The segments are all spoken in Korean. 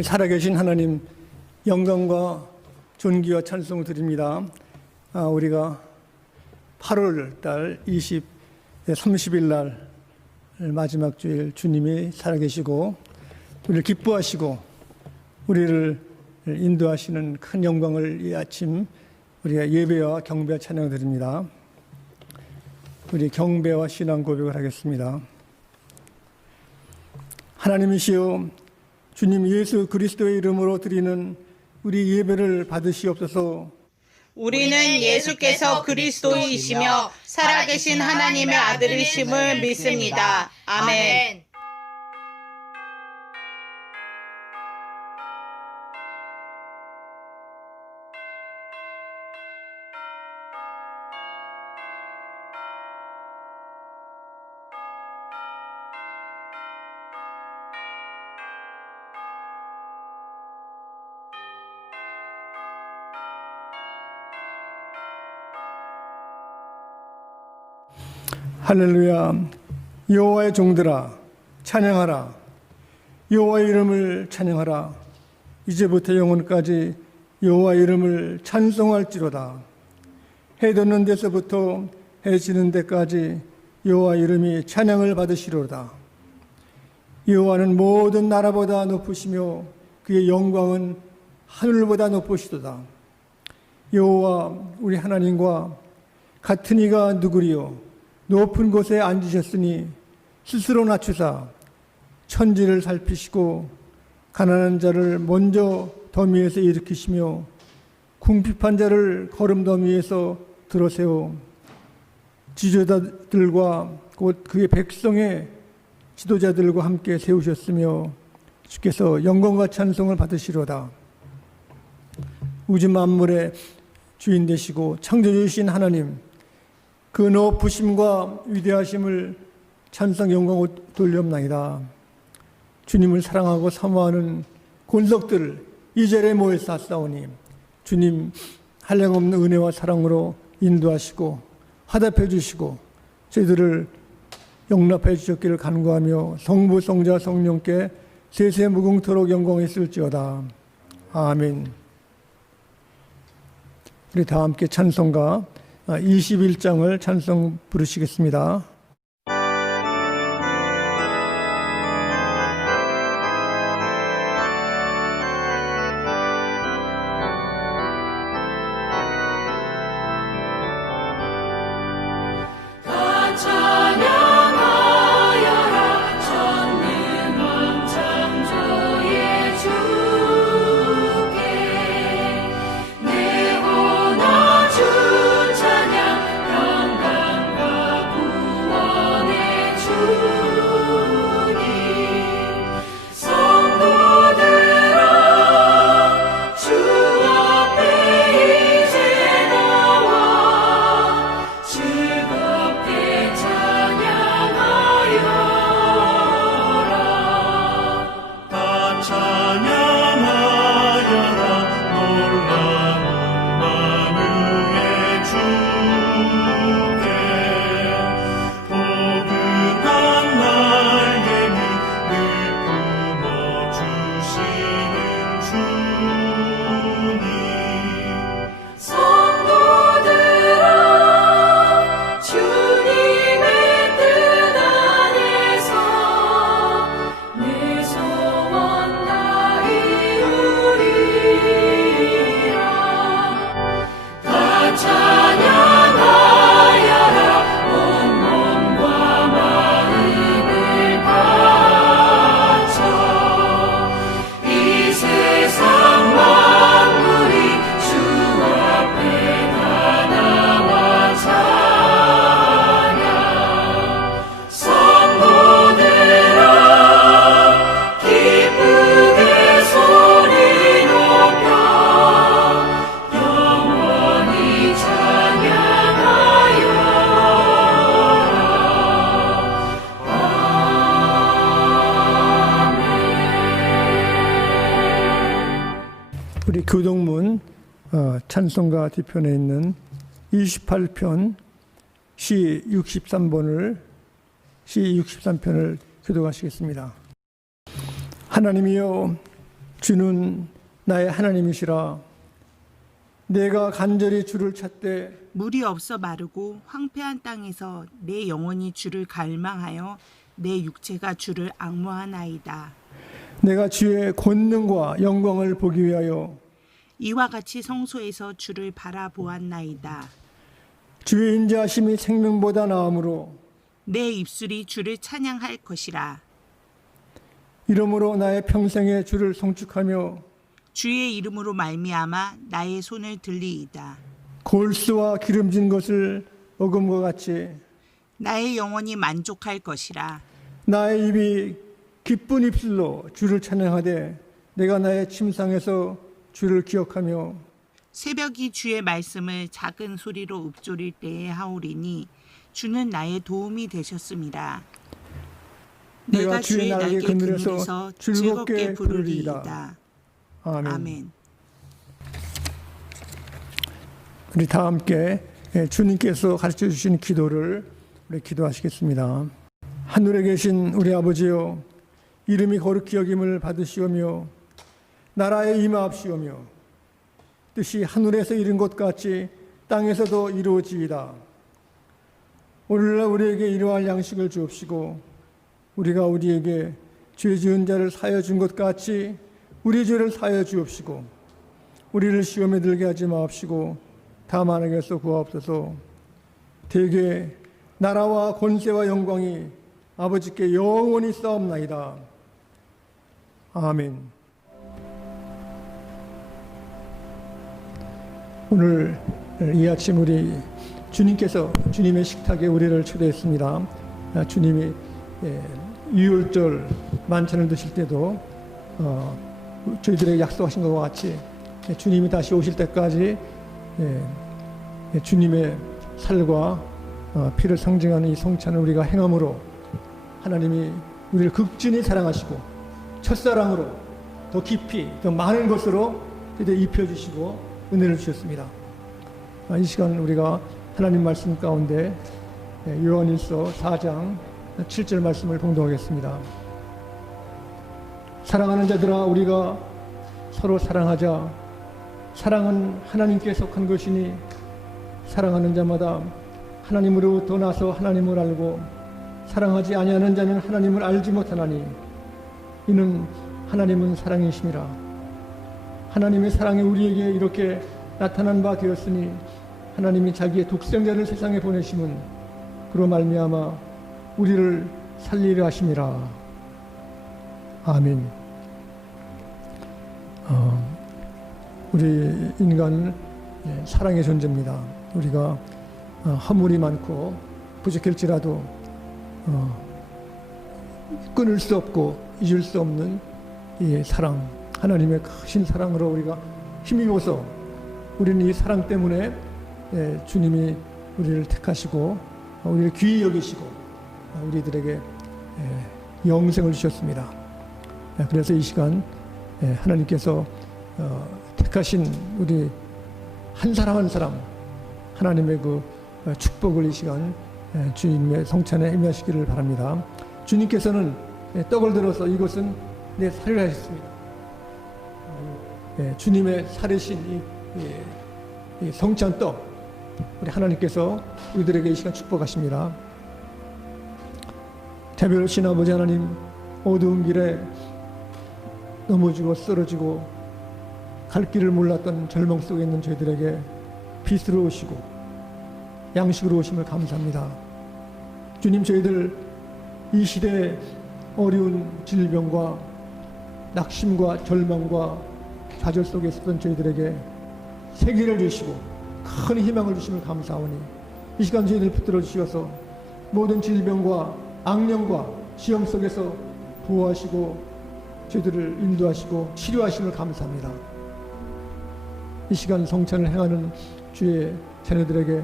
우리 살아계신 하나님 영광과 존귀와 찬송을 드립니다. 우리가 8월 달 30일 날 마지막 주일 주님이 살아계시고 우리를 기뻐하시고 우리를 인도하시는 큰 영광을 이 아침 우리가 예배와 경배와 찬양을 드립니다. 우리 경배와 신앙 고백을 하겠습니다. 하나님이시여, 주님 예수 그리스도의 이름으로 드리는 우리 예배를 받으시옵소서. 우리는 예수께서 그리스도이시며 살아계신 하나님의 아들이심을 믿습니다. 아멘. 할렐루야. 여호와의 종들아 찬양하라. 여호와의 이름을 찬양하라. 이제부터 영원까지 여호와의 이름을 찬송할지로다. 해 돋는 데서부터 해 지는 데까지 여호와의 이름이 찬양을 받으시로다. 여호와는 모든 나라보다 높으시며 그의 영광은 하늘보다 높으시도다. 여호와 우리 하나님과 같은 이가 누구리요? 높은 곳에 앉으셨으니 스스로 낮추사 천지를 살피시고 가난한 자를 먼저 더미에서 일으키시며 궁핍한 자를 거름더미에서 들어세워 지도자들과 곧 그의 백성의 지도자들과 함께 세우셨으며 주께서 영광과 찬송을 받으시로다. 우주 만물의 주인 되시고 창조주이신 하나님, 그 높으심과 위대하심을 찬송 영광 돌려옵나이다. 주님을 사랑하고 사모하는 권속들 이 자리에 모여서 싸우니 주님 한량없는 은혜와 사랑으로 인도하시고 화답해 주시고 저희들을 용납해 주셨기를 간구하며 성부 성자 성령께 세세 무궁토록 영광이 있을지어다. 아멘. 우리 다 함께 찬송가 21장을 찬송 부르시겠습니다. 우리 교동문 찬송가 뒤편에 있는 28편 시 63편을 교독하시겠습니다. 하나님이여, 주는 나의 하나님이시라. 내가 간절히 주를 찾되 물이 없어 마르고 황폐한 땅에서 내 영혼이 주를 갈망하여 내 육체가 주를 앙모하나이다. 내가 주의 권능과 영광을 보기 위하여 이와 같이 성소에서 주를 바라보았나이다. 주의 인자하심이 생명보다 나음으로 내 입술이 주를 찬양할 것이라. 이러므로 나의 평생에 주를 송축하며 주의 이름으로 말미암아 나의 손을 들리이다. 골수와 기름진 것을 어금과 같이 나의 영혼이 만족할 것이라. 나의 입이 기쁜 입술로 주를 찬양하되 내가 나의 침상에서 주를 기억하며 새벽이 주의 말씀을 작은 소리로 읊조릴 때에 하오리니 주는 나의 도움이 되셨습니다. 내가 주의 날개 그늘에서 즐겁게 부르리이다. 아멘. 아멘. 우리 다 함께 주님께서 가르쳐 주신 기도를 우리 기도하시겠습니다. 하늘에 계신 우리 아버지여, 이름이 거룩히 여김을 받으시오며 나라에 임하옵시오며 뜻이 하늘에서 이룬 것 같이 땅에서도 이루어지이다. 오늘날 우리에게 이러할 양식을 주옵시고 우리가 우리에게 죄 지은 자를 사하여 준 것 같이 우리 죄를 사하여 주옵시고 우리를 시험에 들게 하지 마옵시고 다만 악에서 구하옵소서. 대개 나라와 권세와 영광이 아버지께 영원히 싸움나이다. 아멘. 오늘 이 아침 우리 주님께서 주님의 식탁에 우리를 초대했습니다. 주님이 유월절 만찬을 드실 때도 저희들에게 약속하신 것과 같이 주님이 다시 오실 때까지 주님의 살과 피를 상징하는 이 성찬을 우리가 행함으로 하나님이 우리를 극진히 사랑하시고 첫사랑으로 더 깊이 더 많은 것으로 입혀주시고 은혜를 주셨습니다. 이 시간 우리가 하나님 말씀 가운데 요한일서 4장 7절 말씀을 봉독하겠습니다. 사랑하는 자들아, 우리가 서로 사랑하자. 사랑은 하나님께 속한 것이니 사랑하는 자마다 하나님으로부터 나서 하나님을 알고 사랑하지 아니하는 자는 하나님을 알지 못하나니 이는 하나님은 사랑이심이라. 하나님의 사랑이 우리에게 이렇게 나타난 바 되었으니 하나님이 자기의 독생자를 세상에 보내심은 그로 말미암아 우리를 살리려 하심이라. 아멘. 우리 인간은 사랑의 존재입니다. 우리가 허물이 많고 부족할지라도 끊을 수 없고 잊을 수 없는 이 사랑, 하나님의 크신 사랑으로 우리가 힘입어서 우리는 이 사랑 때문에 주님이 우리를 택하시고 우리를 귀히 여기시고 우리들에게 영생을 주셨습니다. 그래서 이 시간 하나님께서 택하신 우리 한 사람 한 사람 하나님의 그 축복을 이 시간 주님의 성찬에 임하시기를 바랍니다. 주님께서는 떡을 들어서 이것은 내 살이라 하셨습니다. 주님의 살이신 이 성찬 떡 우리 하나님께서 우리들에게 이 시간 축복하십니다. 자비로우신 아버지 하나님, 어두운 길에 넘어지고 쓰러지고 갈 길을 몰랐던 절망 속에 있는 저희들에게 빛으로 오시고 양식으로 오심을 감사합니다. 주님, 저희들 이 시대의 어려운 질병과 낙심과 절망과 좌절 속에 있었던 저희들에게 생기를 주시고 큰 희망을 주심을 감사하오니 이 시간 저희들 붙들어 주셔서 모든 질병과 악령과 시험 속에서 보호하시고 저희들을 인도하시고 치료하심을 감사합니다. 이 시간 성찬을 행하는 주의 자녀들에게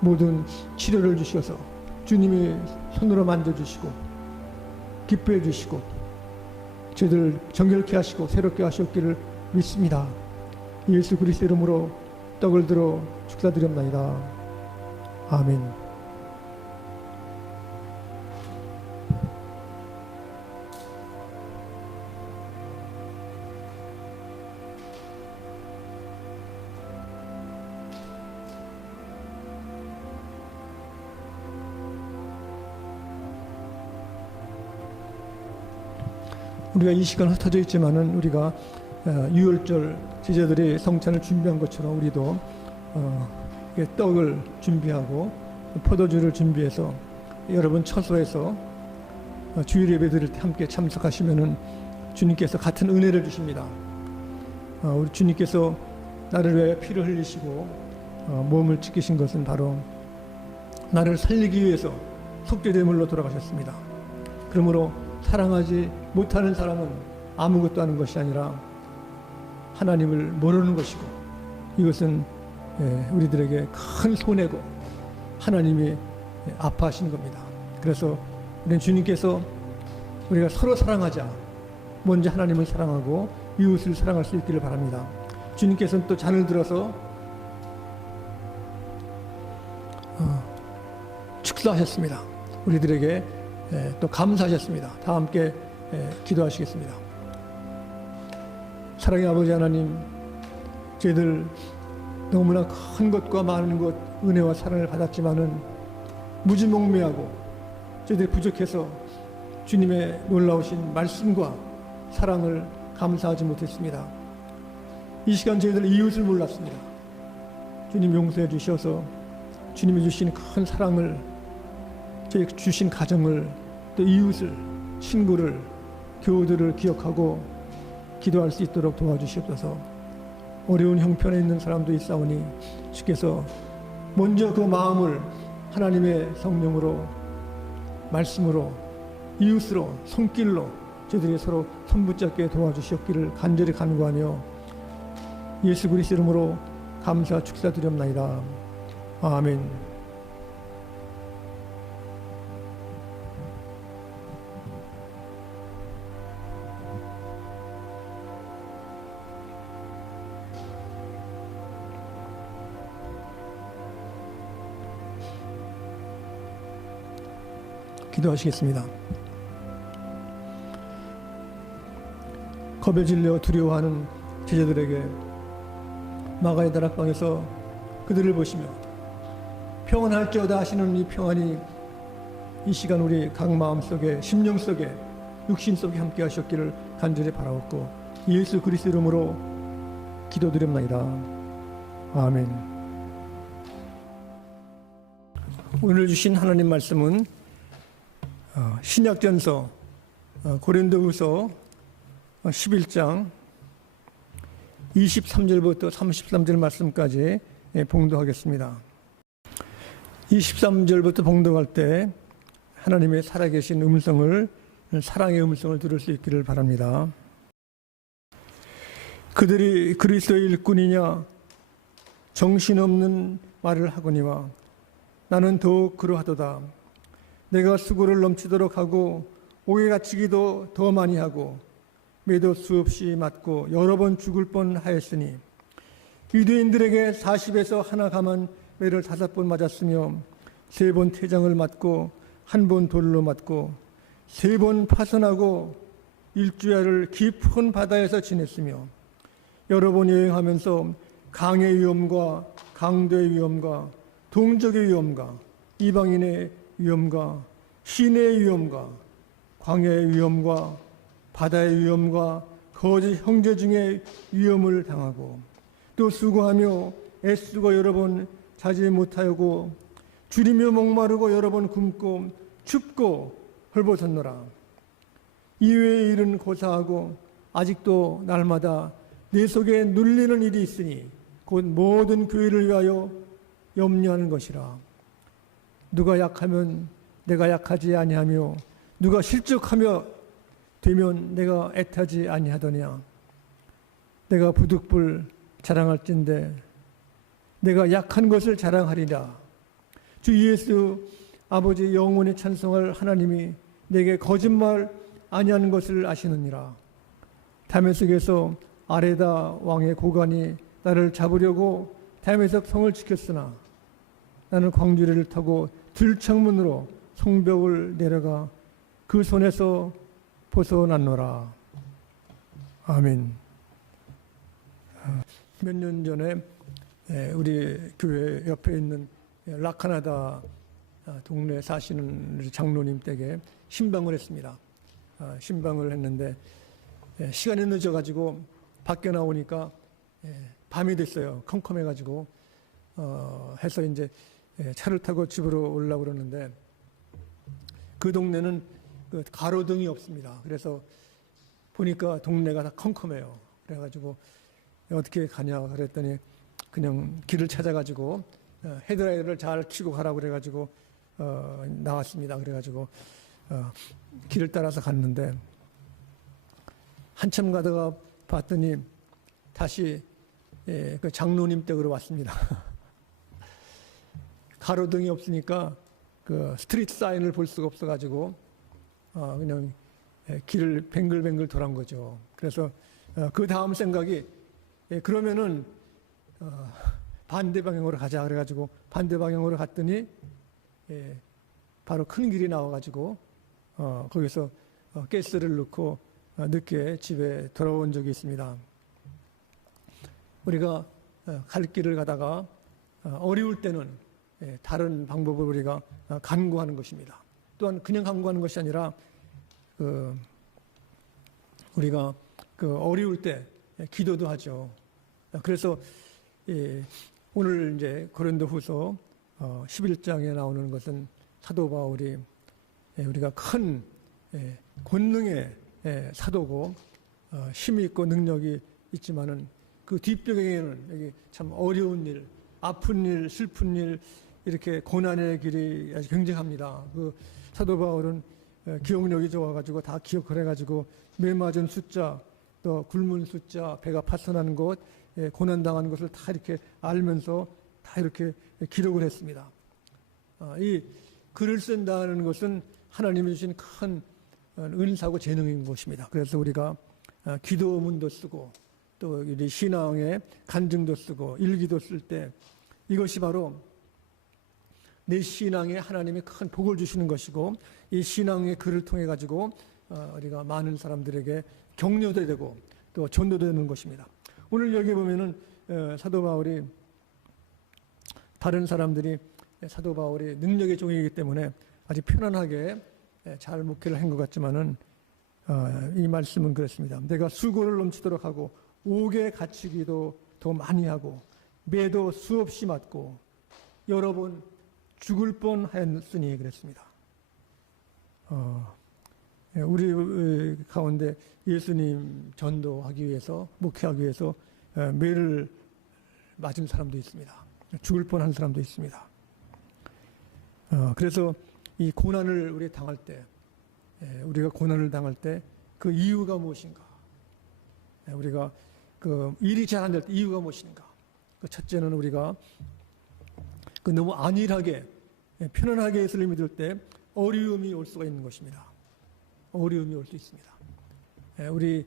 모든 치료를 주셔서 주님이 손으로 만져주시고 기뻐해 주시고 저희들을 정결케 하시고 새롭게 하셨기를 믿습니다. 예수 그리스도 이름으로 떡을 들어 축사드렸나이다. 아멘. 우리가 이 시간 흩어져 있지만은 우리가 유월절 제자들이 성찬을 준비한 것처럼 우리도 떡을 준비하고 포도주를 준비해서 여러분 처소에서 주일 예배 드릴 때 함께 참석하시면은 주님께서 같은 은혜를 주십니다. 우리 주님께서 나를 위하여 피를 흘리시고 몸을 찢기신 것은 바로 나를 살리기 위해서 속죄제물로 돌아가셨습니다. 그러므로 사랑하지 못하는 사람은 아무것도 하는 것이 아니라 하나님을 모르는 것이고, 이것은 우리들에게 큰 손해고 하나님이 아파하신 겁니다. 그래서 우리는 주님께서 우리가 서로 사랑하자, 먼저 하나님을 사랑하고 이웃을 사랑할 수 있기를 바랍니다. 주님께서는 또 잔을 들어서 축사하셨습니다. 우리들에게 또 감사하셨습니다. 다 함께 기도하시겠습니다. 사랑의 아버지 하나님, 저희들 너무나 큰 것과 많은 것, 은혜와 사랑을 받았지만은 무지몽매하고 저희들이 부족해서 주님의 놀라우신 말씀과 사랑을 감사하지 못했습니다. 이 시간 저희들 이웃을 몰랐습니다. 주님 용서해 주셔서 주님이 주신 큰 사랑을, 저희 주신 가정을, 또 이웃을, 친구를, 교우들을 기억하고 기도할 수 있도록 도와주시옵소서. 어려운 형편에 있는 사람도 있사오니 주께서 먼저 그 마음을 하나님의 성령으로, 말씀으로, 이웃으로, 손길로 저희들이 서로 손붙잡게 도와주시옵기를 간절히 간구하며 예수 그리스도 이름으로 감사 축사드렸나이다. 아멘. 기도하시겠습니다. 겁에 질려 두려워하는 제자들에게 마가의 다락방에서 그들을 보시며 평안할지어다 하시는 이 평안이 이 시간 우리 각 마음속에, 심령 속에, 육신 속에 함께 하셨기를 간절히 바라옵고 예수 그리스도 이름으로 기도드립니다. 아멘. 오늘 주신 하나님 말씀은 신약전서 고린도후서 11장 23절부터 33절 말씀까지 봉독하겠습니다. 23절부터 봉독할 때 하나님의 살아계신 음성을, 사랑의 음성을 들을 수 있기를 바랍니다. 그들이 그리스도의 일꾼이냐 정신없는 말을 하거니와 나는 더욱 그러하도다. 내가 수고를 넘치도록 하고 옥에 갇히기도 더 많이 하고 매도 수없이 맞고 여러 번 죽을 뻔하였으니 유대인들에게 40에서 하나 감한 매를 5번 맞았으며 3번 태장을 맞고 1번 돌로 맞고 3번 파선하고 일주야를 깊은 바다에서 지냈으며 여러 번 여행하면서 강의 위험과 강도의 위험과 동족의 위험과 이방인의 위험과 시내의 위험과 광야의 위험과 바다의 위험과 거짓 형제 중에 위험을 당하고 또 수고하며 애쓰고 여러 번 자지 못하고 줄이며 목마르고 여러 번 굶고 춥고 헐벗었노라. 이외의 일은 고사하고 아직도 날마다 내 속에 눌리는 일이 있으니 곧 모든 교회를 위하여 염려하는 것이라. 누가 약하면 내가 약하지 아니하며 누가 실족하며 되면 내가 애타지 아니하더냐. 내가 부득불 자랑할진대 내가 약한 것을 자랑하리라. 주 예수 아버지 영원히 찬송할 하나님이 내게 거짓말 아니하는 것을 아시느니라. 다메섹에서 아레다 왕의 고관이 나를 잡으려고 다메섹 성을 지켰으나 나는 광주리를 타고 들창문으로 성벽을 내려가 그 손에서 벗어났노라. 아멘. 몇 년 전에 우리 교회 옆에 있는 라카나다 동네에 사시는 장로님 댁에 신방을 했습니다. 신방을 했는데 시간이 늦어가지고 밖에 나오니까 밤이 됐어요. 컴컴해가지고 해서 이제 차를 타고 집으로 오려고 그러는데 그 동네는 그 가로등이 없습니다. 그래서 보니까 동네가 다 컴컴해요. 그래가지고 어떻게 가냐 그랬더니 그냥 길을 찾아가지고 헤드라이트를 잘 켜고 가라고 그래가지고 나왔습니다. 그래가지고 길을 따라서 갔는데 한참 가다가 봤더니 다시 그 장로님 댁으로 왔습니다. 가로등이 없으니까 그 스트리트 사인을 볼 수가 없어가지고 그냥 길을 뱅글뱅글 돌아온 거죠. 그래서 그 다음 생각이 그러면은 반대 방향으로 가자 그래가지고 반대 방향으로 갔더니 바로 큰 길이 나와가지고 거기서 가스를 넣고 늦게 집에 돌아온 적이 있습니다. 우리가 갈 길을 가다가 어려울 때는 다른 방법을 우리가 간구하는 것입니다. 또한 그냥 간구하는 것이 아니라 우리가 어려울 때 기도도 하죠. 그래서 오늘 이제 고린도후서 11장에 나오는 것은 사도 바울이 우리가 큰 권능의 사도고 힘이 있고 능력이 있지만은 그 뒷배경에는 여기 참 어려운 일, 아픈 일, 슬픈 일 이렇게 고난의 길이 아주 굉장합니다. 그 사도 바울은 기억력이 좋아가지고 다 기억을 해가지고 매 맞은 숫자, 또 굶은 숫자, 배가 파선하는 것, 고난당하는 것을 다 이렇게 알면서 다 이렇게 기록을 했습니다. 이 글을 쓴다는 것은 하나님이 주신 큰 은사고 재능인 것입니다. 그래서 우리가 기도문도 쓰고 또 우리 신앙의 간증도 쓰고 일기도 쓸 때 이것이 바로 내 신앙에 하나님이 큰 복을 주시는 것이고 이 신앙의 글을 통해 가지고 우리가 많은 사람들에게 격려도 되고 또 전도도 되는 것입니다. 오늘 여기 보면은 사도 바울이 다른 사람들이 사도 바울이 능력의 종이기 때문에 아주 편안하게 잘 목회를 한 것 같지만은 이 말씀은 그렇습니다. 내가 수고를 넘치도록 하고 옥에 갇히기도 더 많이 하고 매도 수없이 맞고 여러 번 죽을 뻔하였으니 그랬습니다. 우리 가운데 예수님 전도하기 위해서 목회하기 위해서 매를 맞은 사람도 있습니다. 죽을 뻔한 사람도 있습니다. 그래서 이 고난을 우리 당할 때 우리가 고난을 당할 때 그 이유가 무엇인가? 우리가 그 일이 잘 안 될 때 이유가 무엇인가? 그 첫째는 우리가 그 너무 안일하게 편안하게 예수를 믿을 때 어려움이 올 수가 있는 것입니다. 어려움이 올 수 있습니다. 우리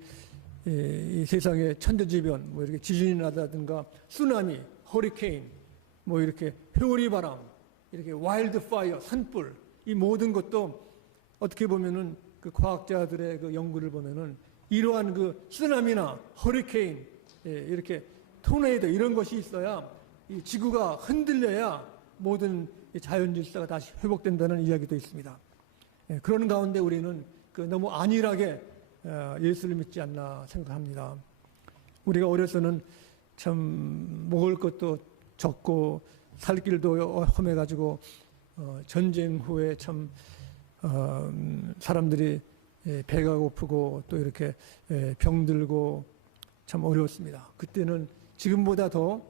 이 세상에 천재지변, 뭐 이렇게 지진이 나다든가 쓰나미, 허리케인, 뭐 이렇게 회오리 바람, 이렇게 와일드 파이어, 산불, 이 모든 것도 어떻게 보면은 그 과학자들의 그 연구를 보면은 이러한 그 쓰나미나 허리케인, 이렇게 토네이도 이런 것이 있어야 이 지구가 흔들려야 모든 자연 질서가 다시 회복된다는 이야기도 있습니다. 그런 가운데 우리는 그 너무 안일하게 예수를 믿지 않나 생각합니다. 우리가 어려서는 참 먹을 것도 적고 살 길도 험해가지고 전쟁 후에 참 사람들이 배가 고프고 또 이렇게 병들고 참 어려웠습니다. 그때는 지금보다 더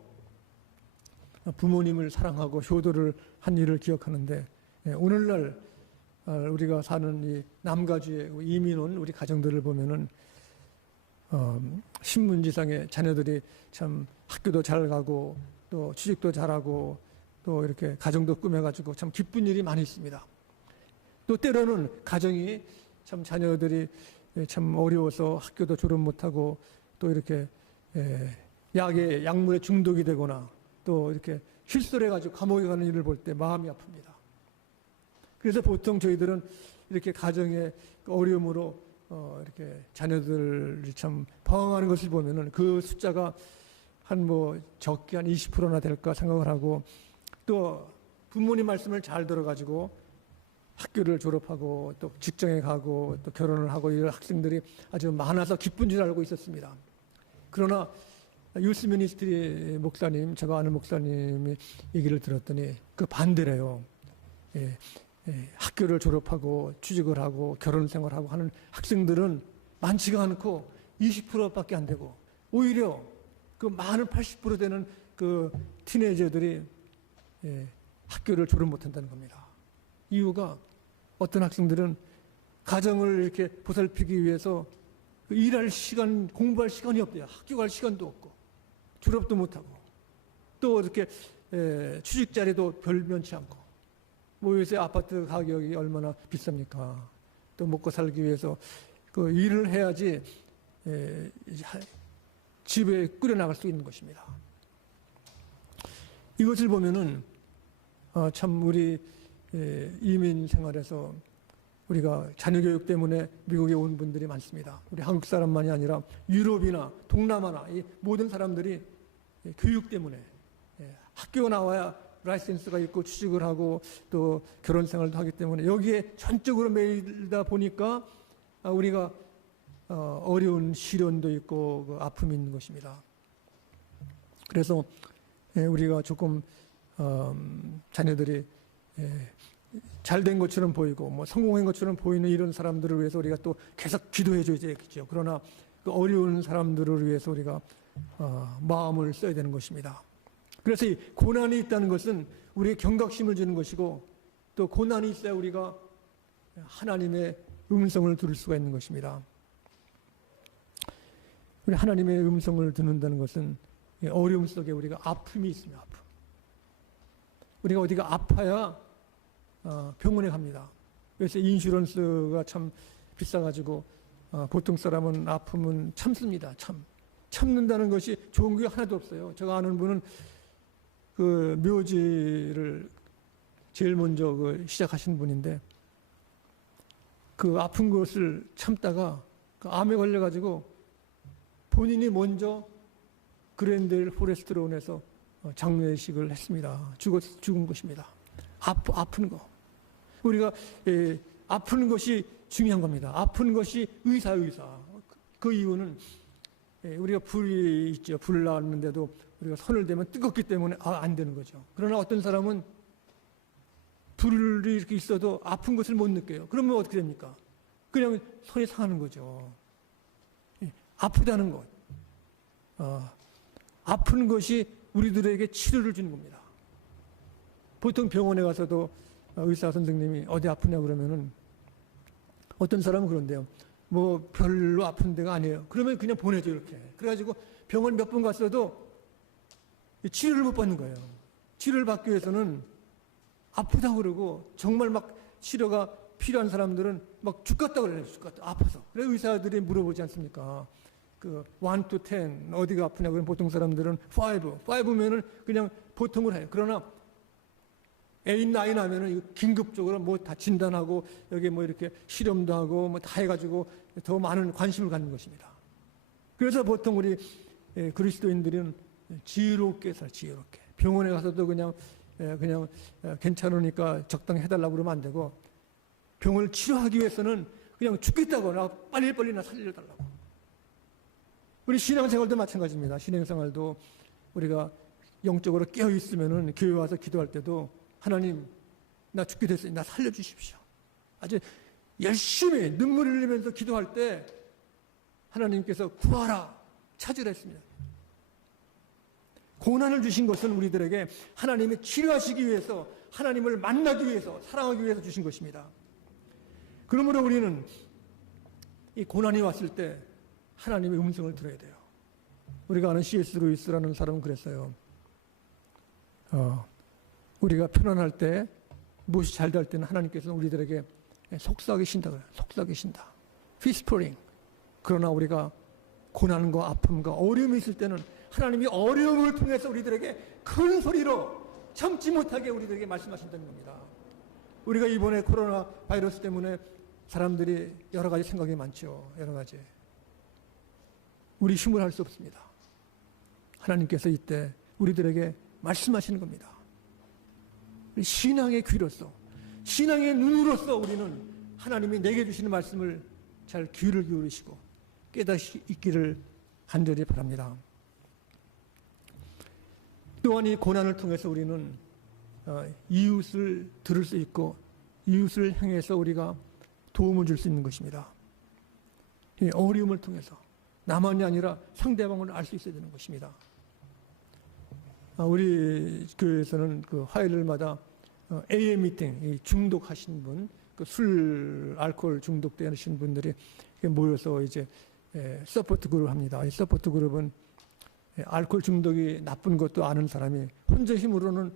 부모님을 사랑하고 효도를 한 일을 기억하는데 오늘날 우리가 사는 이 남가주의 이민 온 우리 가정들을 보면은 신문지상에 자녀들이 참 학교도 잘 가고 또 취직도 잘하고 또 이렇게 가정도 꾸며가지고 참 기쁜 일이 많이 있습니다. 또 때로는 가정이 참 자녀들이 참 어려워서 학교도 졸업 못하고 또 이렇게 약물에 중독이 되거나 또 이렇게 실수를 해가지고 감옥에 가는 일을 볼 때 마음이 아픕니다. 그래서 보통 저희들은 이렇게 가정의 어려움으로 이렇게 자녀들이 참 방황하는 것을 보면은 그 숫자가 한 뭐 적게 한 20%나 될까 생각을 하고 또 부모님 말씀을 잘 들어가지고 학교를 졸업하고 또 직장에 가고 또 결혼을 하고 이런 학생들이 아주 많아서 기쁜 줄 알고 있었습니다. 그러나 유스 미니스트리 목사님, 제가 아는 목사님이 얘기를 들었더니 그 반대래요. 학교를 졸업하고 취직을 하고 결혼 생활하고 하는 학생들은 많지가 않고 20%밖에 안 되고 오히려 그 많은 80% 되는 그 티네이저들이 학교를 졸업 못한다는 겁니다. 이유가 어떤 학생들은 가정을 이렇게 보살피기 위해서 일할 시간, 공부할 시간이 없대요. 학교 갈 시간도 없고 졸업도 못하고 또 이렇게 취직 자리도 별 면치 않고 뭐 요새 아파트 가격이 얼마나 비쌉니까? 또 먹고 살기 위해서 그 일을 해야지 집에 꾸려나갈 수 있는 것입니다. 이것을 보면은 참 우리 이민 생활에서 우리가 자녀 교육 때문에 미국에 온 분들이 많습니다. 우리 한국 사람만이 아니라 유럽이나 동남아나 이 모든 사람들이 교육 때문에 학교 나와야 라이센스가 있고 취직을 하고 또 결혼 생활도 하기 때문에 여기에 전적으로 매이다 보니까 우리가 어려운 시련도 있고 그 아픔이 있는 것입니다. 그래서 우리가 조금 자녀들이 잘된 것처럼 보이고 뭐 성공한 것처럼 보이는 이런 사람들을 위해서 우리가 또 계속 기도해 줘야겠죠. 그러나 그 어려운 사람들을 위해서 우리가 마음을 써야 되는 것입니다. 그래서 이 고난이 있다는 것은 우리의 경각심을 주는 것이고 또 고난이 있어야 우리가 하나님의 음성을 들을 수가 있는 것입니다. 우리 하나님의 음성을 듣는다는 것은 어려움 속에 우리가 아픔이 있습니다. 아픔. 우리가 어디가 아파야 병원에 갑니다. 그래서 인슈런스가 참 비싸가지고 보통 사람은 아픔은 참습니다. 참는다는 것이 좋은 게 하나도 없어요. 제가 아는 분은 그 묘지를 제일 먼저 시작하신 분인데 그 아픈 것을 참다가 그 암에 걸려가지고 본인이 먼저 그랜델 포레스트론에서 장례식을 했습니다. 죽은 것입니다. 아픈 거. 우리가 아픈 것이 중요한 겁니다. 아픈 것이 의사. 그 이유는 우리가 불이 있죠. 불을 나왔는데도 우리가 손을 대면 뜨겁기 때문에 안 되는 거죠. 그러나 어떤 사람은 불이 이렇게 있어도 아픈 것을 못 느껴요. 그러면 어떻게 됩니까? 그냥 손이 상하는 거죠. 아프다는 것. 아픈 것이 우리들에게 치료를 주는 겁니다. 보통 병원에 가서도 의사 선생님이 어디 아프냐 그러면은 어떤 사람은 그런데요. 뭐 별로 아픈 데가 아니에요. 그러면 그냥 보내죠 이렇게. 그래가지고 병원 몇 번 갔어도 치료를 못 받는 거예요. 치료를 받기 위해서는 아프다고 그러고 정말 막 치료가 필요한 사람들은 막 죽겠다 그래요. 죽겠다. 아파서. 그래서 의사들이 물어보지 않습니까? 그 1 to 10 어디가 아프냐 그러면 보통 사람들은 5면은 그냥 보통을 해요. 그러나 8, 9 하면은 긴급적으로 뭐 다 진단하고 여기 뭐 이렇게 실험도 하고 뭐 다 해가지고 더 많은 관심을 갖는 것입니다. 그래서 보통 우리 그리스도인들은 지혜롭게 살아요. 지혜롭게. 병원에 가서도 그냥 괜찮으니까 적당히 해달라고 그러면 안 되고 병을 치료하기 위해서는 그냥 죽겠다고 나 빨리 나 살려달라고. 우리 신앙생활도 마찬가지입니다. 신앙생활도 우리가 영적으로 깨어 있으면은 교회 와서 기도할 때도 하나님 나 죽게 됐으니 나 살려주십시오. 아주 열심히 눈물을 흘리면서 기도할 때 하나님께서 구하라 찾으라 했습니다. 고난을 주신 것은 우리들에게 하나님이 치료하시기 위해서 하나님을 만나기 위해서 사랑하기 위해서 주신 것입니다. 그러므로 우리는 이 고난이 왔을 때 하나님의 음성을 들어야 돼요. 우리가 아는 C.S. 루이스라는 사람은 그랬어요. 우리가 편안할 때 무엇이 잘 될 때는 하나님께서는 우리들에게 속삭이신다 그래요. 속삭이신다. whispering. 그러나 우리가 고난과 아픔과 어려움이 있을 때는 하나님이 어려움을 통해서 우리들에게 큰 소리로 참지 못하게 우리들에게 말씀하신다는 겁니다. 우리가 이번에 코로나 바이러스 때문에 사람들이 여러 가지 생각이 많죠. 여러 가지. 우리 힘을 할 수 없습니다. 하나님께서 이때 우리들에게 말씀하시는 겁니다. 신앙의 귀로서 신앙의 눈으로서 우리는 하나님이 내게 주시는 말씀을 잘 귀를 기울이시고 깨닫기 있기를 간절히 바랍니다. 또한 이 고난을 통해서 우리는 이웃을 들을 수 있고 이웃을 향해서 우리가 도움을 줄 수 있는 것입니다. 이 어려움을 통해서 나만이 아니라 상대방을 알 수 있어야 되는 것입니다. 우리 교회에서는 그 화요일마다 AM 미팅, 중독하신 분, 그 술, 알코올 중독되신 분들이 모여서 이제 서포트 그룹을 합니다. 이 서포트 그룹은 알코올 중독이 나쁜 것도 아는 사람이 혼자 힘으로는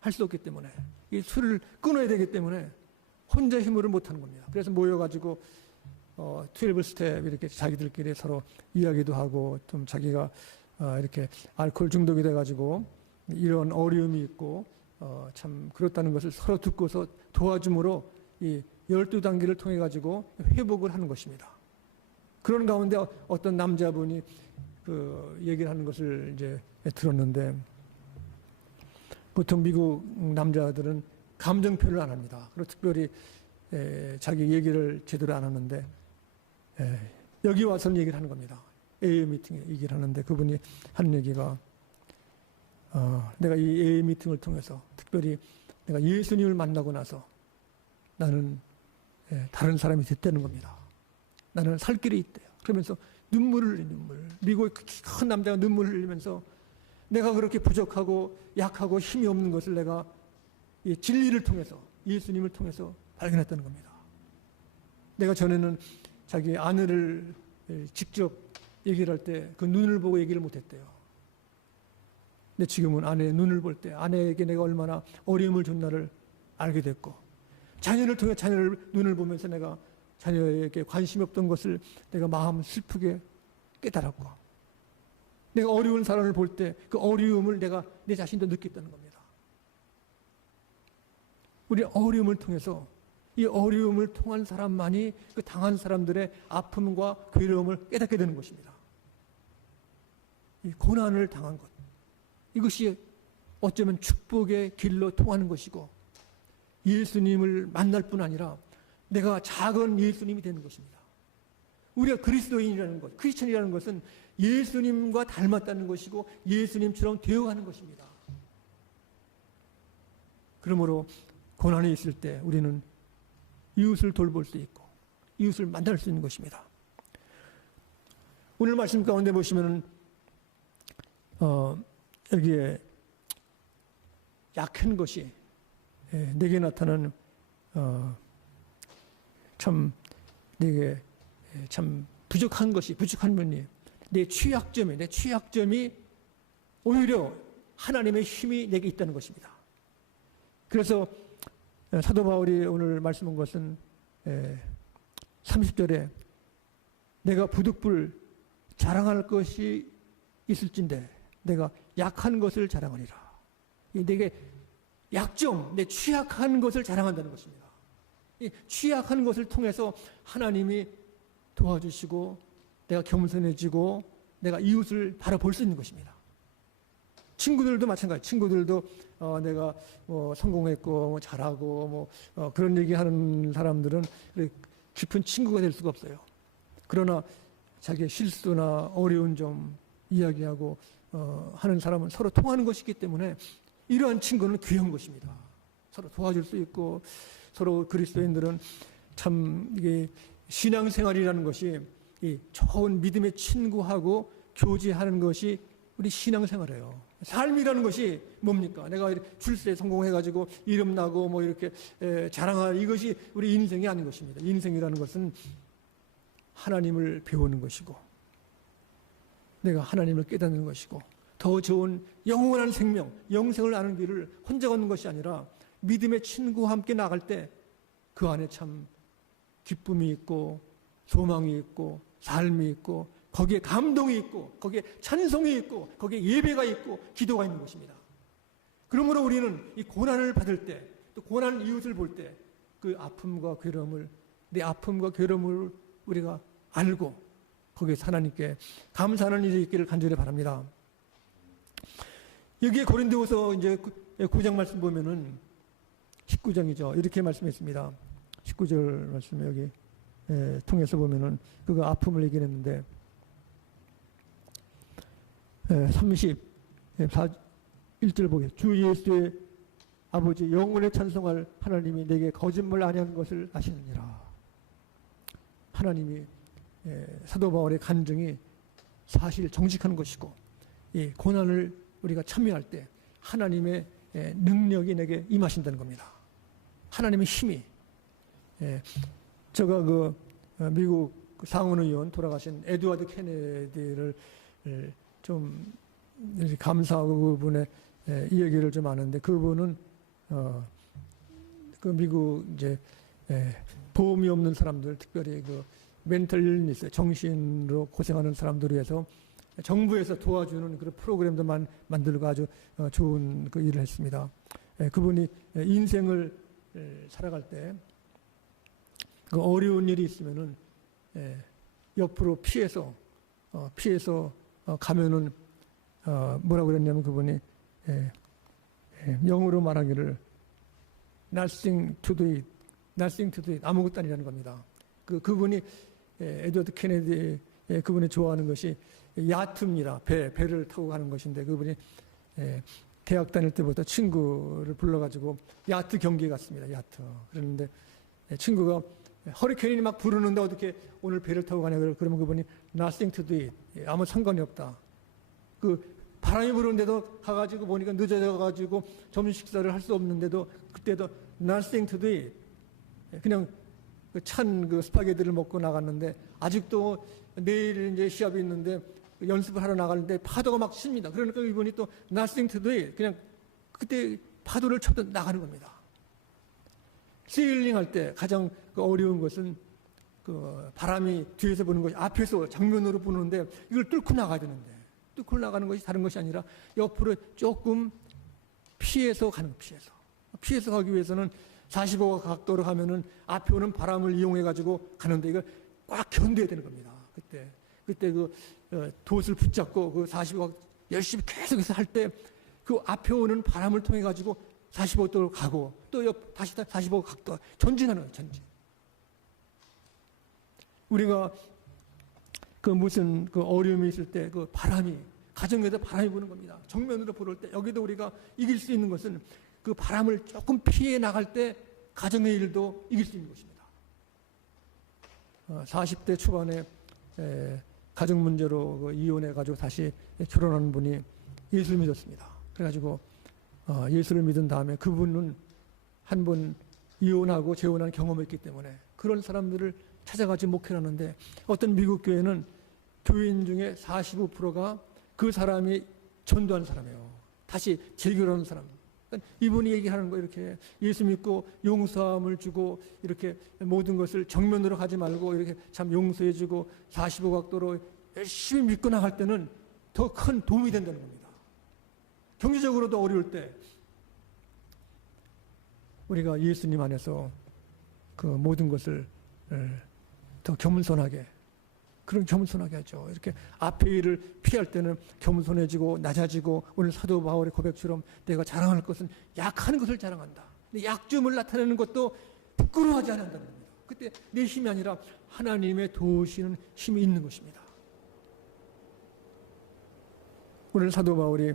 할 수 없기 때문에 이 술을 끊어야 되기 때문에 혼자 힘으로 못하는 겁니다. 그래서 모여가지고 12 스텝 이렇게 자기들끼리 서로 이야기도 하고 좀 자기가 이렇게 알코올 중독이 돼가지고 이런 어려움이 있고 참 그렇다는 것을 서로 듣고서 도와줌으로 이 12단계를 통해 가지고 회복을 하는 것입니다. 그런 가운데 어떤 남자분이 그 얘기를 하는 것을 이제 들었는데 보통 미국 남자들은 감정 표현을 안 합니다. 그리고 특별히 자기 얘기를 제대로 안 하는데 여기 와서는 얘기를 하는 겁니다. AA 미팅에 얘기를 하는데 그분이 하는 얘기가 내가 이 AA 미팅을 통해서 특별히 내가 예수님을 만나고 나서 나는 다른 사람이 됐다는 겁니다. 나는 살 길이 있대요. 그러면서 눈물을 흘린 눈물. 미국의 큰 남자가 눈물을 흘리면서 내가 그렇게 부족하고 약하고 힘이 없는 것을 내가 이 진리를 통해서 예수님을 통해서 발견했다는 겁니다. 내가 전에는 자기 아내를 직접 얘기를 할 때 그 눈을 보고 얘기를 못했대요. 근데 지금은 아내의 눈을 볼 때 아내에게 내가 얼마나 어려움을 줬나를 알게 됐고 자녀를 통해 자녀를 눈을 보면서 내가 자녀에게 관심이 없던 것을 내가 마음 슬프게 깨달았고 내가 어려운 사람을 볼 때 그 어려움을 내가 내 자신도 느꼈다는 겁니다. 우리 어려움을 통해서 이 어려움을 통한 사람만이 그 당한 사람들의 아픔과 괴로움을 깨닫게 되는 것입니다. 이 고난을 당한 것. 이것이 어쩌면 축복의 길로 통하는 것이고 예수님을 만날 뿐 아니라 내가 작은 예수님이 되는 것입니다. 우리가 그리스도인이라는 것, 크리스천이라는 것은 예수님과 닮았다는 것이고 예수님처럼 되어가는 것입니다. 그러므로 고난이 있을 때 우리는 이웃을 돌볼 수 있고 이웃을 만날 수 있는 것입니다. 오늘 말씀 가운데 보시면은 여기에 약한 것이 내게 나타나는 참 내게 참 부족한 것이 부족한 면이 내 취약점이 오히려 하나님의 힘이 내게 있다는 것입니다. 그래서 사도 바울이 오늘 말씀한 것은 30절에 내가 부득불 자랑할 것이 있을진데 내가 약한 것을 자랑하리라. 내게 약점, 내 취약한 것을 자랑한다는 것입니다. 이 취약한 것을 통해서 하나님이 도와주시고 내가 겸손해지고 내가 이웃을 바라볼 수 있는 것입니다. 친구들도 마찬가지. 친구들도 내가 뭐 성공했고 뭐 잘하고 뭐 그런 얘기하는 사람들은 깊은 친구가 될 수가 없어요. 그러나 자기의 실수나 어려운 점 이야기하고 하는 사람은 서로 통하는 것이기 때문에 이러한 친구는 귀한 것입니다. 서로 도와줄 수 있고 서로 그리스도인들은 참 이게 신앙생활이라는 것이 이 좋은 믿음의 친구하고 교제하는 것이 우리 신앙생활이에요. 삶이라는 것이 뭡니까? 내가 출세에 성공해가지고 이름 나고 뭐 이렇게 자랑할 이것이 우리 인생이 아닌 것입니다. 인생이라는 것은 하나님을 배우는 것이고 내가 하나님을 깨닫는 것이고 더 좋은 영원한 생명, 영생을 아는 길을 혼자 걷는 것이 아니라 믿음의 친구와 함께 나갈 때 그 안에 참 기쁨이 있고 소망이 있고 삶이 있고 거기에 감동이 있고 거기에 찬송이 있고 거기에 예배가 있고 기도가 있는 것입니다. 그러므로 우리는 이 고난을 받을 때 또 고난 이웃을 볼 때 그 아픔과 괴로움을 내 아픔과 괴로움을 우리가 알고 거기에서 하나님께 감사하는 일이 있기를 간절히 바랍니다. 여기에 고린도후서 이제 9장 말씀 보면은 19장이죠. 이렇게 말씀했습니다. 19절 말씀에 여기 통해서 보면은 그가 아픔을 얘기했는데 31절 보겠습니다. 주 예수의 아버지 영원에 찬송할 하나님이 내게 거짓말 아니하는 것을 아시느니라. 하나님이 사도 바울의 간증이 사실 정직한 것이고 이 고난을 우리가 참여할 때 하나님의 능력이 내게 임하신다는 겁니다. 하나님의 힘이. 제가 그 미국 상원의원 돌아가신 에드워드 케네디를 좀 감사하고 그분의 이야기를 좀 아는데 그분은 그 미국 이제 보험이 없는 사람들 특별히 그 멘탈 일리스 정신으로 고생하는 사람들을 위해서 정부에서 도와주는 그런 프로그램도 만들고 아주 좋은 그 일을 했습니다. 그분이 인생을 살아갈 때 그 어려운 일이 있으면은 옆으로 피해서 가면은 뭐라고 그랬냐면 그분이 영어로 말하기를 nothing to do it 아무것도 아니라는 겁니다. 그분이 에드워드 케네디 그분이 좋아하는 것이 야트입니다. 배를 타고 가는 것인데 그분이 대학 다닐 때부터 친구를 불러가지고 야트 경기에 갔습니다. 야트. 그랬는데 친구가 허리케인이 막 부르는데 어떻게 오늘 배를 타고 가냐 그러면 그분이 nothing to do it 아무 상관이 없다. 그 바람이 부르는데도 가가지고 보니까 늦어져가지고 점심 식사를 할 수 없는데도 그때도 nothing to do it 그냥 찬 스파게티를 먹고 나갔는데 아직도 내일 이제 시합이 있는데 연습을 하러 나가는데 파도가 막 칩니다. 그러니까 이분이 또 nothing to do it 그냥 그때 파도를 쳐도 나가는 겁니다. 세일링 할 때 가장 어려운 것은 그 바람이 뒤에서 부는 것이 앞에서 정면으로 부는데 이걸 뚫고 나가야 되는데 뚫고 나가는 것이 다른 것이 아니라 옆으로 조금 피해서 가는 거 피해서 가기 위해서는 45도 각도로 가면은 앞에 오는 바람을 이용해 가지고 가는데 이걸 꽉 견뎌야 되는 겁니다. 그때 그 돛을 붙잡고 그 45도 열심히 계속해서 할 때 그 앞에 오는 바람을 통해 가지고 45도로 가고 또 다시 45도 각도 전진하는 거예요. 전진. 우리가 그 무슨 그 어려움이 있을 때 그 바람이 가정에도 바람이 부는 겁니다. 정면으로 불을 때 여기도 우리가 이길 수 있는 것은 그 바람을 조금 피해 나갈 때 가정의 일도 이길 수 있는 것입니다. 40대 초반에 가정 문제로 이혼해 가지고 다시 결혼한 분이 예수를 믿었습니다. 그래가지고 예수를 믿은 다음에 그분은 한 번 이혼하고 재혼한 경험이 있기 때문에 그런 사람들을 찾아가지 목회를 하는데 어떤 미국 교회는 교인 중에 45%가 그 사람이 전도한 사람이에요. 다시 재결혼한 사람. 그러니까 이분이 얘기하는 거 이렇게 예수 믿고 용서함을 주고 이렇게 모든 것을 정면으로 가지 말고 이렇게 참 용서해주고 45각도로 열심히 믿고 나갈 때는 더 큰 도움이 된다는 겁니다. 경제적으로도 어려울 때 우리가 예수님 안에서 그 모든 것을 더 겸손하게 하죠. 이렇게 앞의 일을 피할 때는 겸손해지고 낮아지고 오늘 사도 바울의 고백처럼 내가 자랑할 것은 약한 것을 자랑한다. 근데 약점을 나타내는 것도 부끄러워하지 않는다는 겁니다. 그때 내 힘이 아니라 하나님의 도우시는 힘이 있는 것입니다. 오늘 사도 바울이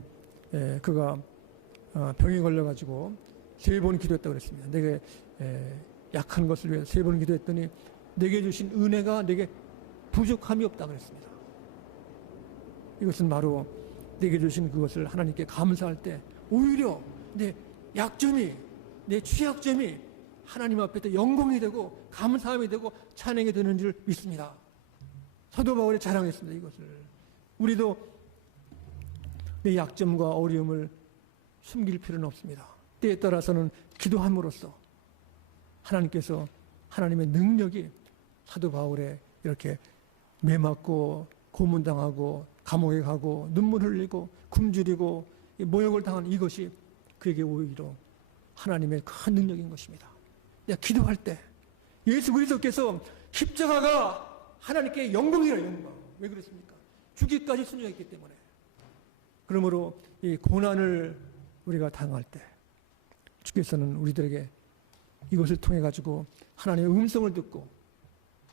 그가 병에 걸려가지고 3번 기도했다고 그랬습니다. 내게 약한 것을 위해 3번 기도했더니 내게 주신 은혜가 내게 부족함이 없다고 그랬습니다. 이것은 바로 내게 주신 그것을 하나님께 감사할 때 오히려 내 약점이 내 취약점이 하나님 앞에 또 영광이 되고 감사함이 되고 찬양이 되는 줄 믿습니다. 사도 바울이 자랑했습니다. 이것을 우리도 내 약점과 어려움을 숨길 필요는 없습니다. 때에 따라서는 기도함으로써 하나님께서 하나님의 능력이 사도 바울에 이렇게 매맞고 고문당하고 감옥에 가고 눈물 흘리고 굶주리고 모욕을 당한 이것이 그에게 오히려 하나님의 큰 능력인 것입니다. 기도할 때 예수 그리스도께서 십자가가 하나님께 영광이라 영광. 왜 그렇습니까? 죽기까지 순종했기 때문에. 그러므로 이 고난을 우리가 당할 때 주께서는 우리들에게 이것을 통해 가지고 하나님의 음성을 듣고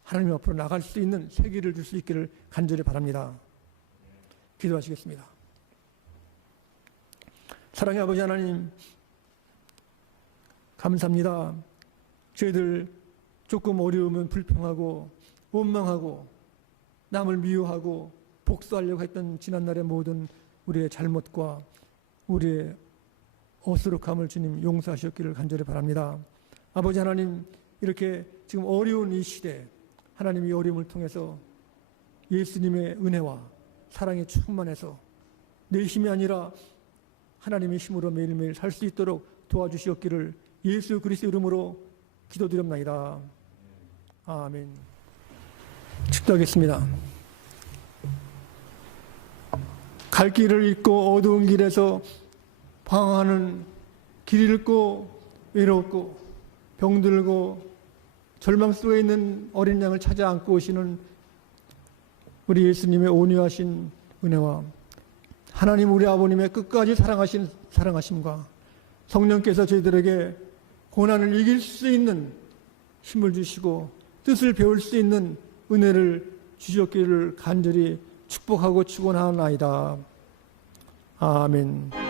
하나님 앞으로 나갈 수 있는 세기를 줄 수 있기를 간절히 바랍니다. 기도하시겠습니다. 사랑의 아버지 하나님, 감사합니다. 저희들 조금 어려우면 불평하고 원망하고 남을 미워하고 복수하려고 했던 지난날의 모든 우리의 잘못과 우리의 어수룩함을 주님 용서하셨기를 간절히 바랍니다. 아버지 하나님, 이렇게 지금 어려운 이 시대 하나님이 어려움을 통해서 예수님의 은혜와 사랑에 충만해서 내 힘이 아니라 하나님의 힘으로 매일매일 살 수 있도록 도와주시옵기를 예수 그리스도 이름으로 기도드립니다. 아멘. 축도하겠습니다. 갈 길을 잃고 어두운 길에서 방황하는, 길 잃고 외롭고 병들고 절망 속에 있는 어린 양을 찾아 안고 오시는 우리 예수님의 온유하신 은혜와 하나님 우리 아버님의 끝까지 사랑하심과 성령께서 저희들에게 고난을 이길 수 있는 힘을 주시고 뜻을 배울 수 있는 은혜를 주셨기를 간절히 축복하고 축원하나이다. 아멘.